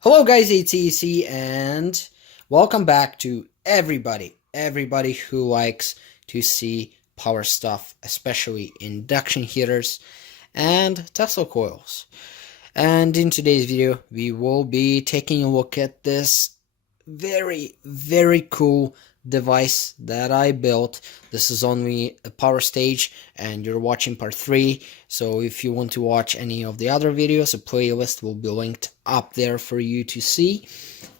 Hello guys, it's EC and welcome back to everybody who likes to see power stuff, especially induction heaters and Tesla coils. And in today's video, we will be taking a look at this very cool device that I built. This is only a power stage and you're watching part 3, so if you want to watch any of the other videos, a playlist will be linked up there for you to see.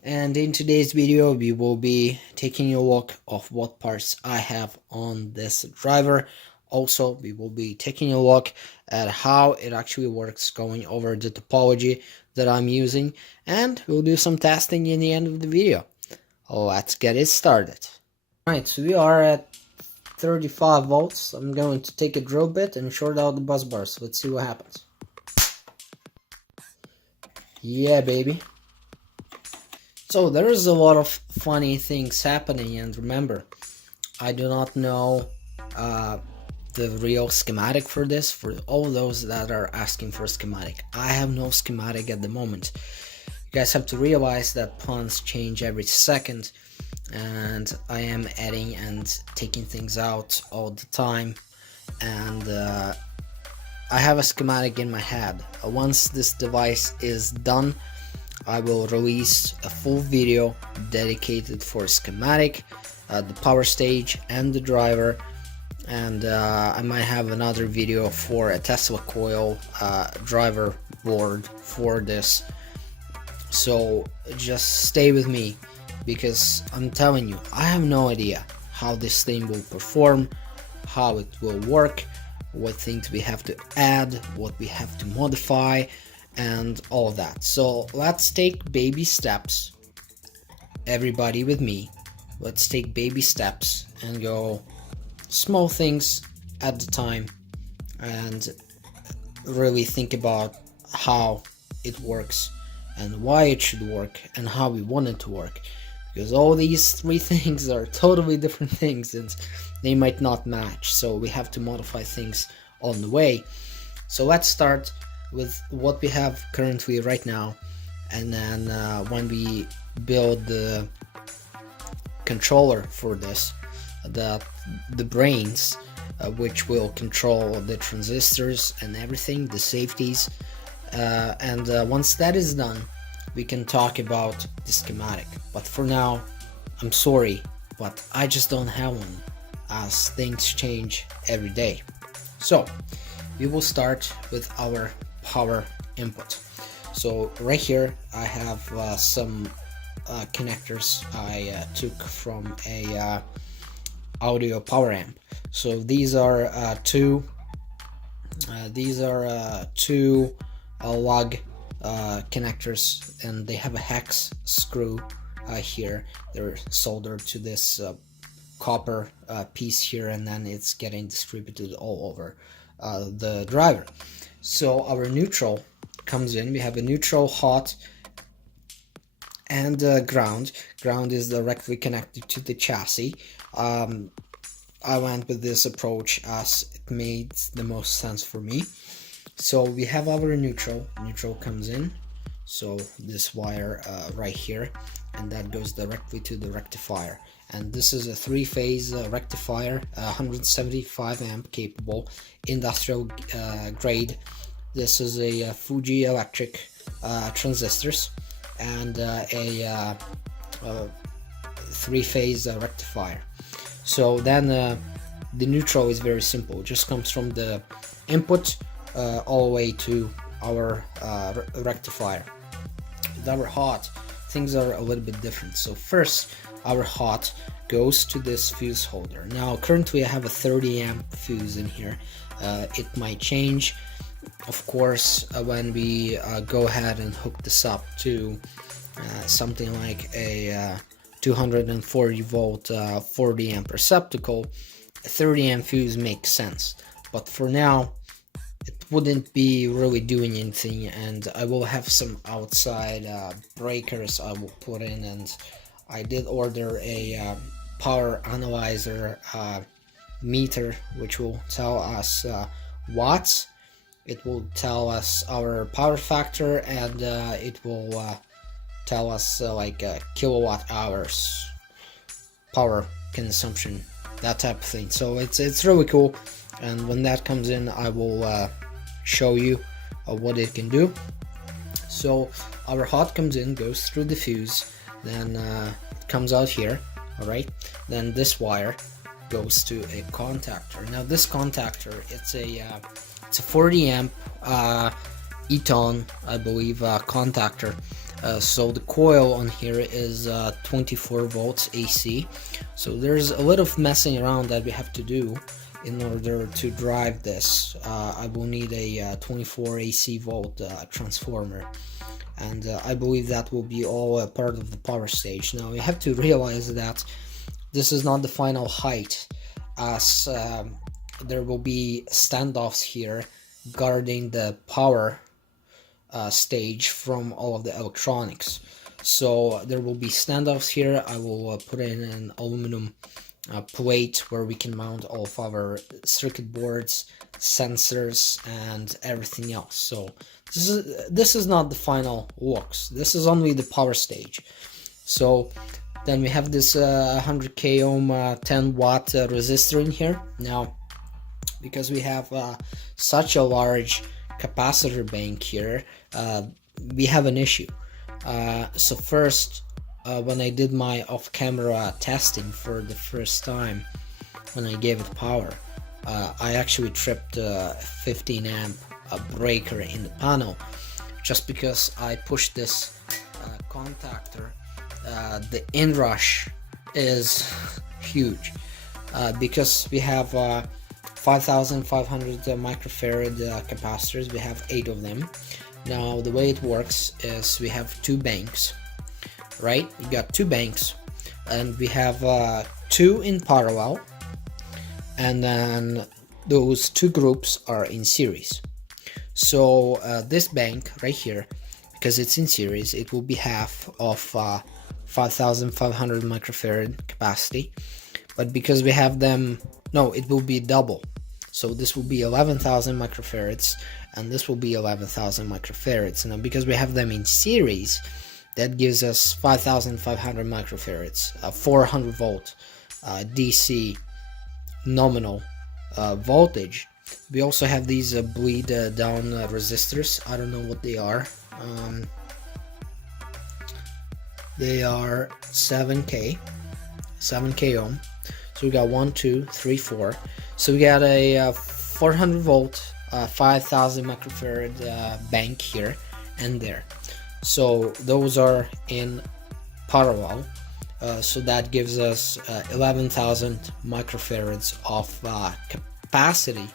And in today's video we will be taking a look of what parts I have on this driver. Also, we will be taking a look at how it actually works, going over the topology that I'm using, and we'll do some testing in the end of the video. Let's get it started. Alright, so we are at 35 volts. I'm going to take a drill bit and short out the bus bars. Let's see what happens. Yeah, baby. So there is a lot of funny things happening, and remember, I do not know the real schematic for this. For all those that are asking for a schematic, I have no schematic at the moment. You guys have to realize that plans change every second, and I am adding and taking things out all the time, and I have a schematic in my head. Once this device is done, I will release a full video dedicated for schematic, the power stage and the driver, and I might have another video for a Tesla coil driver board for this. So just stay with me, because I'm telling you, I have no idea how this thing will perform, how it will work, what things we have to add, what we have to modify, and all that. So let's take baby steps, everybody with me. Let's take baby steps and go small things at the time, and really think about how it works and why it should work and how we want it to work, because all these three things are totally different things and they might not match, so we have to modify things on the way. So let's start with what we have currently right now, and then when we build the controller for this, the brains which will control the transistors and everything, the safeties, and once that is done, we can talk about the schematic. But for now, I'm sorry, but I just don't have one, as things change every day. So we will start with our power input. So right here I have some connectors I took from a audio power amp. So these are two lug connectors, and they have a hex screw here. They're soldered to this copper piece here, and then it's getting distributed all over the driver. So our neutral comes in. We have a neutral, hot, and ground. Ground is directly connected to the chassis. I went with this approach as it made the most sense for me. So we have our neutral comes in, so this wire right here, and that goes directly to the rectifier. And this is a 3-phase rectifier, 175 amp capable, industrial grade. This is a Fuji electric transistors, and a 3-phase rectifier. So then the neutral is very simple. It just comes from the input all the way to our rectifier. With our hot, things are a little bit different. So first, our hot goes to this fuse holder. Now currently I have a 30 amp fuse in here. It might change, of course, when we go ahead and hook this up to something like a 240 volt 40 amp receptacle. A 30 amp fuse makes sense, but for now it wouldn't be really doing anything, and I will have some outside breakers I will put in. And I did order a power analyzer meter, which will tell us watts. It will tell us our power factor, and it will tell us like kilowatt hours power consumption, that type of thing. So it's really cool, and when that comes in I will show you what it can do. So our hot comes in, goes through the fuse, then it comes out here, alright, then this wire goes to a contactor. Now this contactor, it's a 40 amp Eton, I believe, contactor. So the coil on here is 24 volts AC. So there's a lot of messing around that we have to do in order to drive this. I will need a 24 AC volt transformer, and I believe that will be all part of the power stage. Now you have to realize that this is not the final height, as there will be standoffs here guarding the power stage from all of the electronics. So there will be standoffs here. I will put in an aluminum plate where we can mount all of our circuit boards, sensors, and everything else. So this is not the final looks. This is only the power stage. So then we have this 100k ohm 10 watt resistor in here. Now because we have such a large capacitor bank here, we have an issue. So first, when I did my off-camera testing for the first time, when I gave it power, I actually tripped a 15 amp breaker in the panel, just because I pushed this contactor. The inrush is huge, because we have 5,500 microfarad capacitors. We have 8 of them. Now the way it works is we have 2 banks, right? You got 2 banks, and we have 2 in parallel, and then those 2 groups are in series. So this bank right here, because it's in series, it will be half of 5,500 microfarad capacity, but because we have them, no, it will be double. So this will be 11,000 microfarads, and this will be 11,000 microfarads. Now because we have them in series, that gives us 5,500 microfarads, 400 volt DC nominal voltage. We also have these bleed down resistors. I don't know what they are. They are 7k ohm. So we got 1, 2, 3, 4. So we got a 400 volt 5,000 microfarad bank here and there. So those are in parallel. So that gives us 11,000 microfarads of capacity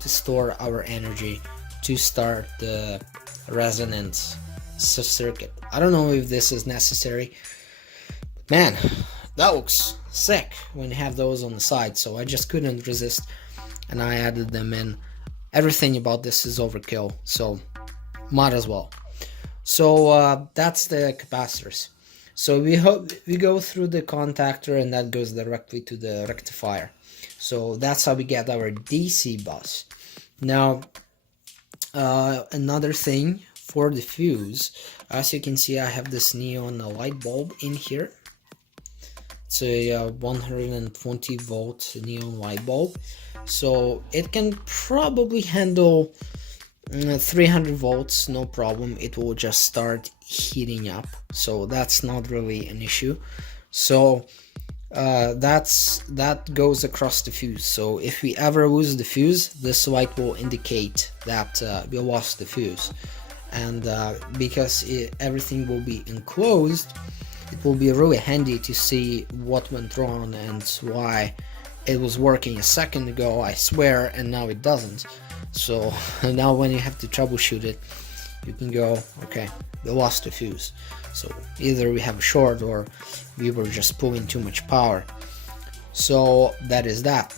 to store our energy to start the resonance circuit. I don't know if this is necessary. Man, that looks sick when you have those on the side, so I just couldn't resist and I added them in. Everything about this is overkill, so might as well. So that's the capacitors. So we go through the contactor, and that goes directly to the rectifier. So that's how we get our DC bus. Now another thing for the fuse, as you can see, I have this neon light bulb in here. It's a 120 volt neon light bulb, so it can probably handle 300 volts, no problem. It will just start heating up, so that's not really an issue. So that goes across the fuse. So if we ever lose the fuse, this light will indicate that we lost the fuse. And because everything will be enclosed, it will be really handy to see what went wrong and why it was working a second ago, I swear, and now it doesn't. So now when you have to troubleshoot it, you can go, okay, we lost the fuse. So either we have a short or we were just pulling too much power. So that is that.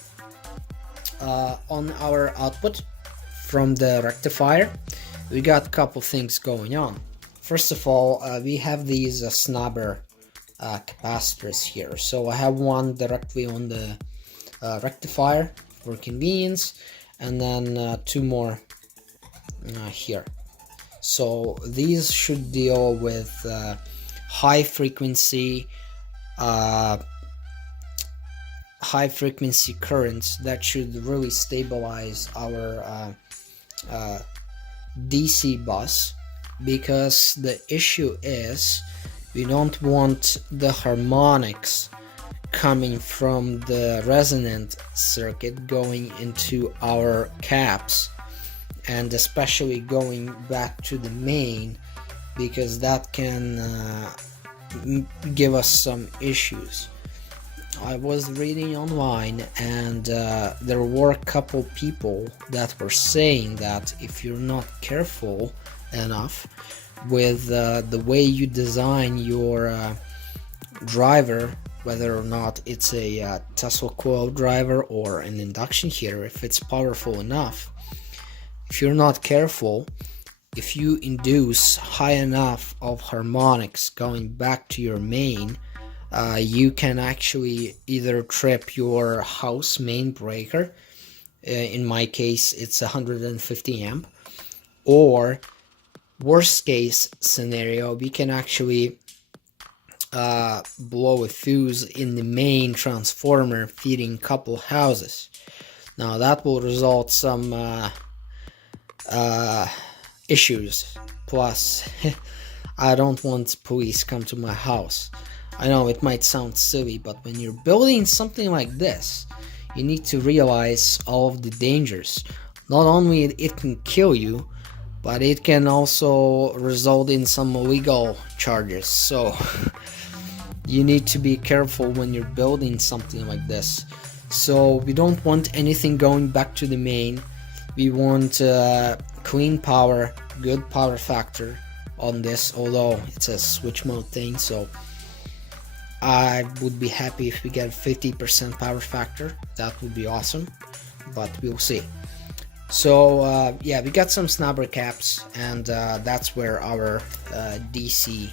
On our output from the rectifier, we got a couple things going on. First of all, we have these snubber capacitors here. So I have one directly on the rectifier for convenience, and then 2 more here. So these should deal with high frequency currents that should really stabilize our DC bus, because the issue is we don't want the harmonics coming from the resonant circuit going into our caps, and especially going back to the main, because that can give us some issues. I was reading online, and there were a couple people that were saying that if you're not careful enough with the way you design your driver, whether or not it's a Tesla coil driver or an induction heater, if it's powerful enough, if you're not careful, if you induce high enough of harmonics going back to your main, you can actually either trip your house main breaker, in my case it's 150 amp, or worst case scenario, we can actually blow a fuse in the main transformer feeding couple houses. Now that will result some issues, plus I don't want police come to my house. I know it might sound silly, but when you're building something like this, you need to realize all of the dangers. Not only it can kill you, but it can also result in some illegal charges. So you need to be careful when you're building something like this. So we don't want anything going back to the main. We want clean power, good power factor on this, although it's a switch mode thing, so I would be happy if we get 50% power factor. That would be awesome, but we'll see. So yeah, we got some snubber caps, and that's where our DC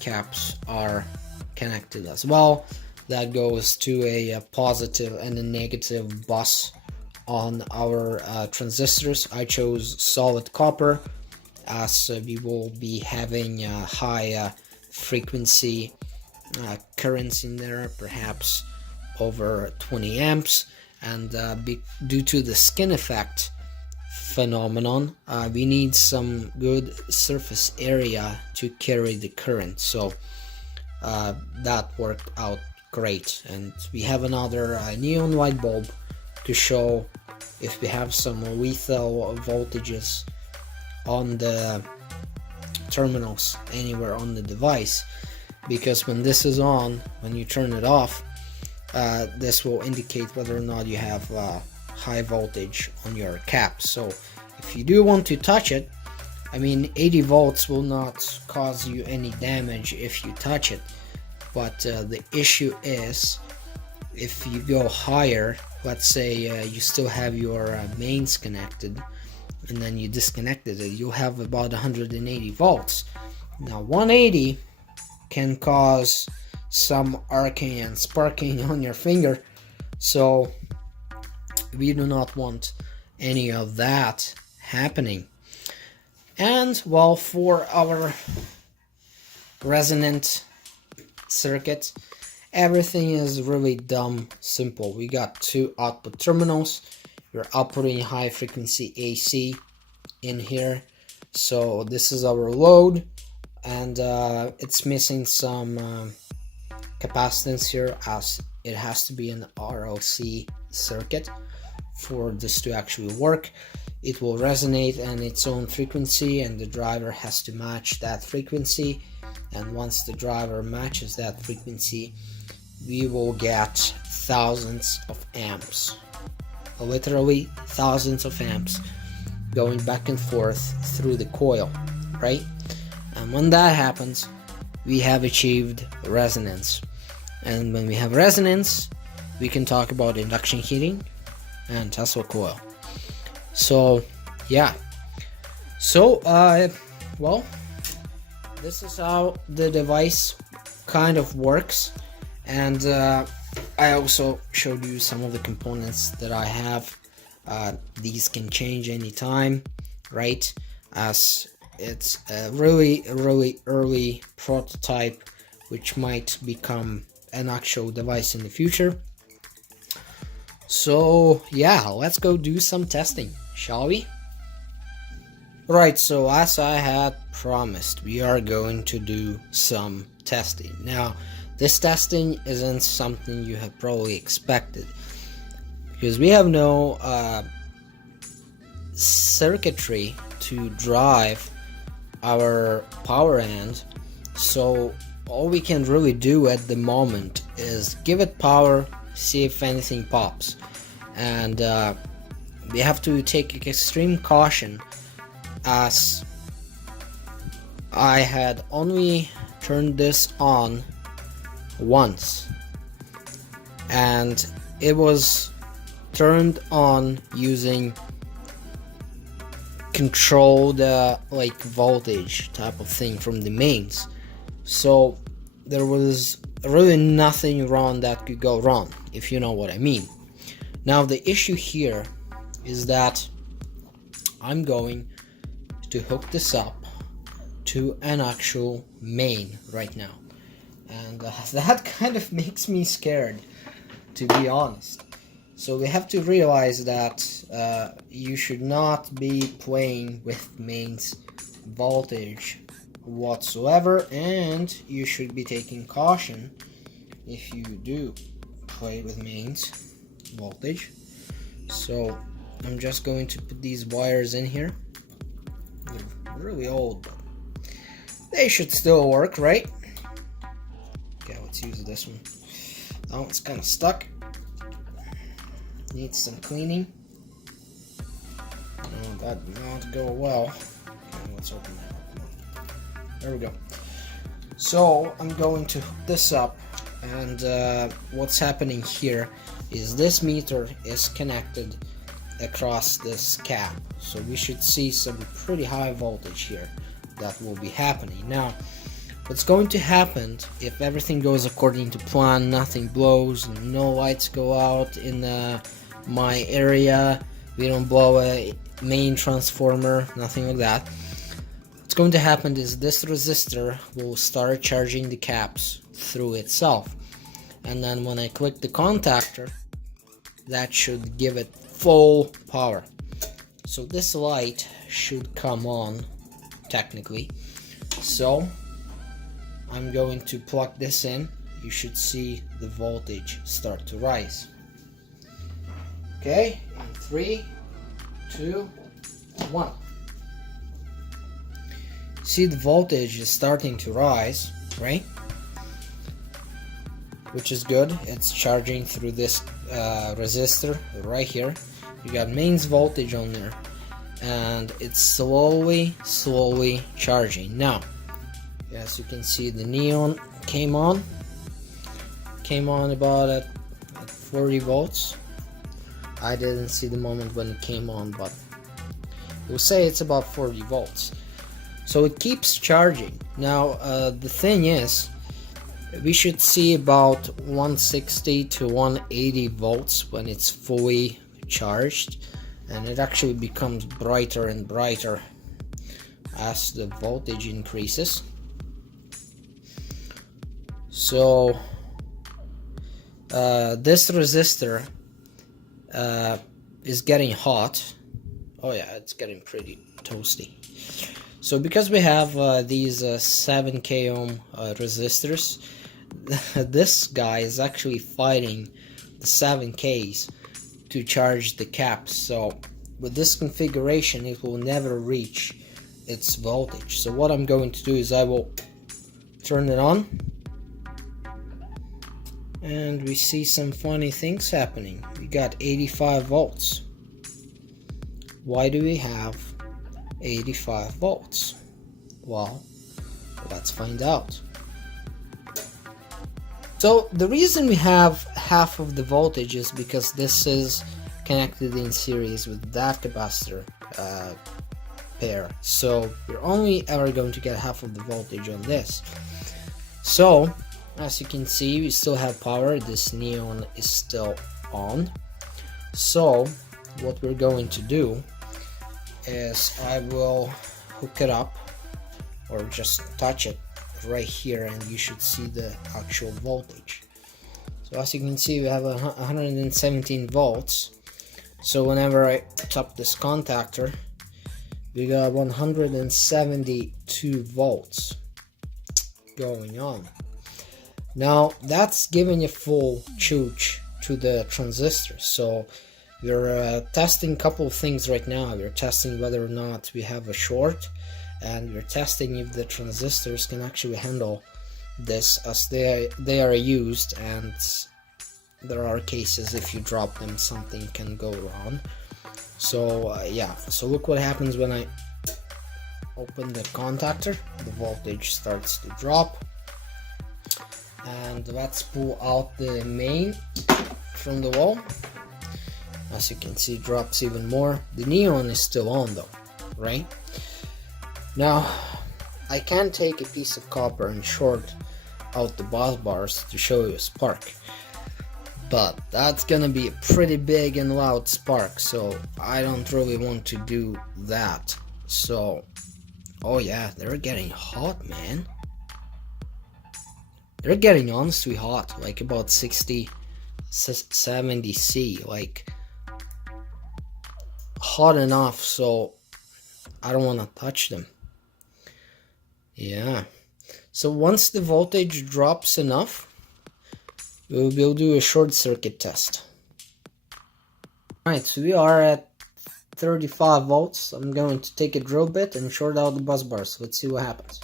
caps are connected as well. That goes to a positive and a negative bus on our transistors. I chose solid copper, as we will be having high frequency currents in there, perhaps over 20 amps, and due to the skin effect phenomenon, we need some good surface area to carry the current, so that worked out great. And we have another neon light bulb to show if we have some lethal voltages on the terminals anywhere on the device, because when this is on, when you turn it off, this will indicate whether or not you have high voltage on your cap. So if you do want to touch it, I mean 80 volts will not cause you any damage if you touch it, but the issue is if you go higher, let's say you still have your mains connected and then you disconnected it, you'll have about 180 volts. Now 180 can cause some arcing and sparking on your finger, so we do not want any of that happening. And well, for our resonant circuit, everything is really dumb simple. We got two output terminals. We're outputting high frequency AC in here, so this is our load, and it's missing some capacitance here, as it has to be an RLC circuit for this to actually work. It will resonate in its own frequency, and the driver has to match that frequency, and once the driver matches that frequency, we will get thousands of amps, literally thousands of amps going back and forth through the coil, right? And when that happens, we have achieved resonance. And when we have resonance, we can talk about induction heating and Tesla coil. So yeah, so well, this is how the device kind of works. And I also showed you some of the components that I have. These can change anytime, right? As It's a really early prototype which might become an actual device in the future. So yeah, let's go do some testing, shall we? Right, so as I had promised, we are going to do some testing. Now, this testing isn't something you have probably expected, because we have no circuitry to drive our power end, so all we can really do at the moment is give it power, see if anything pops, and we have to take extreme caution, as I had only turned this on once, and it was turned on using controlled like voltage type of thing from the mains, so there was really nothing wrong that could go wrong, if you know what I mean. Now the issue here is that I'm going to hook this up to an actual main right now, and that kind of makes me scared, to be honest. So we have to realize that you should not be playing with mains voltage whatsoever, and you should be taking caution if you do play with mains voltage. So I'm just going to put these wires in here. They're really old, but they should still work, right? Okay, let's use this one. That one's kind of stuck. Needs some cleaning. Oh, that did not go well. Okay, let's open that up. There we go. So I'm going to hook this up, and what's happening here is this meter is connected across this cap, so we should see some pretty high voltage here that will be happening. Now what's going to happen if everything goes according to plan, nothing blows, no lights go out in my area, we don't blow a main transformer, nothing like that, what's going to happen is this resistor will start charging the caps through itself, and then when I click the contactor, that should give it full power. So this light should come on technically. So I'm going to plug this in. You should see the voltage start to rise. Okay, in 3, 2, 1. See, the voltage is starting to rise, right? Which is good. It's charging through this resistor right here. You got mains voltage on there, and it's slowly charging. Now, as you can see, the neon came on about at 40 volts. I didn't see the moment when it came on, but we'll say it's about 40 volts. So it keeps charging. Now the thing is, we should see about 160 to 180 volts when it's fully charged, and it actually becomes brighter and brighter as the voltage increases. So this resistor is getting hot. Oh yeah, it's getting pretty toasty. So because we have these 7k ohm resistors, this guy is actually fighting the 7Ks to charge the caps. So with this configuration, it will never reach its voltage. So what I'm going to do is I will turn it on, and we see some funny things happening. We got 85 volts. Why do we have 85 volts? Well, let's find out. So the reason we have half of the voltage is because this is connected in series with that capacitor pair, so you're only ever going to get half of the voltage on this. So as you can see, we still have power. This neon is still on. So what we're going to do is I will hook it up or just touch it right here and you should see the actual voltage. So as you can see, we have 117 volts. So whenever I tap this contactor, we got 172 volts going on. Now that's giving a full charge to the transistor. So we're testing a couple of things right now. We're testing whether or not we have a short, and we're testing if the transistors can actually handle this as they are used, and there are cases if you drop them something can go wrong. So yeah, so look what happens when I open the contactor. The voltage starts to drop, and let's pull out the main from the wall. As you can see, it drops even more. The neon is still on though, right? Now I can take a piece of copper and short out the bus bars to show you a spark, but that's gonna be a pretty big and loud spark, so I don't really want to do that. So oh yeah, they're getting hot, man. They're getting honestly hot, like about 60 70 C, like hot enough so I don't want to touch them. Yeah, so once the voltage drops enough, we'll do a short circuit test. Alright, so we are at 35 volts. I'm going to take a drill bit and short out the bus bars. Let's see what happens.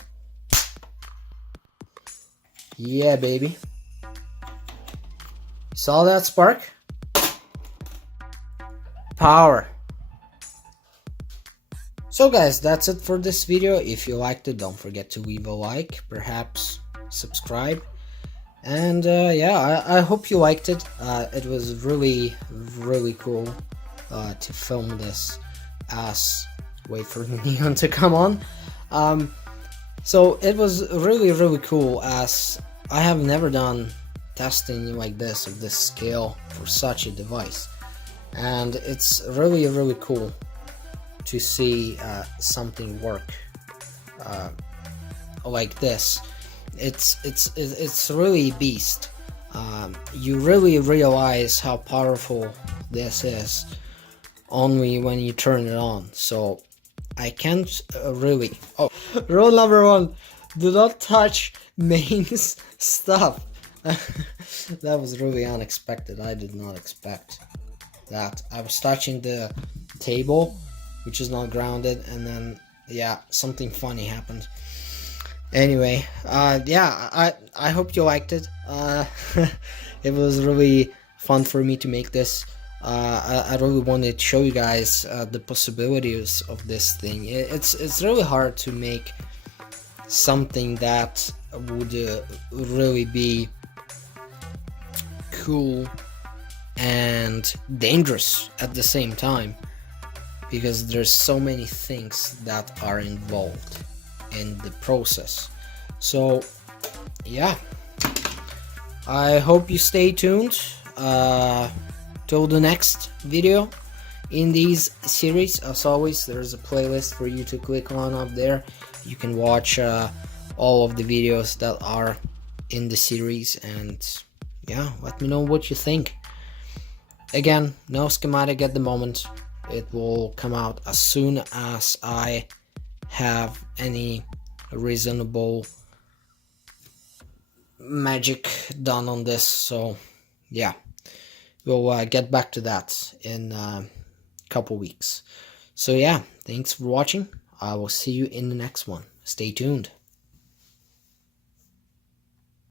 Yeah, baby. Saw that spark? Power. So guys, that's it for this video. If you liked it, don't forget to leave a like, perhaps subscribe. And yeah, I hope you liked it. It was really cool to film this as wait for the neon to come on. So it was really cool, as I have never done testing like this of this scale for such a device, and it's really cool to see something work like this. It's really a beast. You really realize how powerful this is only when you turn it on. So I can't really. Oh, rule number 1: do not touch mains stuff. That was really unexpected. I did not expect that. I was touching the table, which is not grounded, and then yeah, something funny happened. Anyway, yeah, I hope you liked it. It was really fun for me to make this. I really wanted to show you guys the possibilities of this thing. It's really hard to make something that would really be cool and dangerous at the same time, because there's so many things that are involved in the process. So yeah, I hope you stay tuned till the next video in these series. As always, there's a playlist for you to click on up there. You can watch all of the videos that are in the series, and yeah, let me know what you think. Again, no schematic at the moment. It will come out as soon as I have any reasonable magic done on this. So yeah, we'll get back to that in a couple weeks. So yeah, thanks for watching. I will see you in the next one. Stay tuned.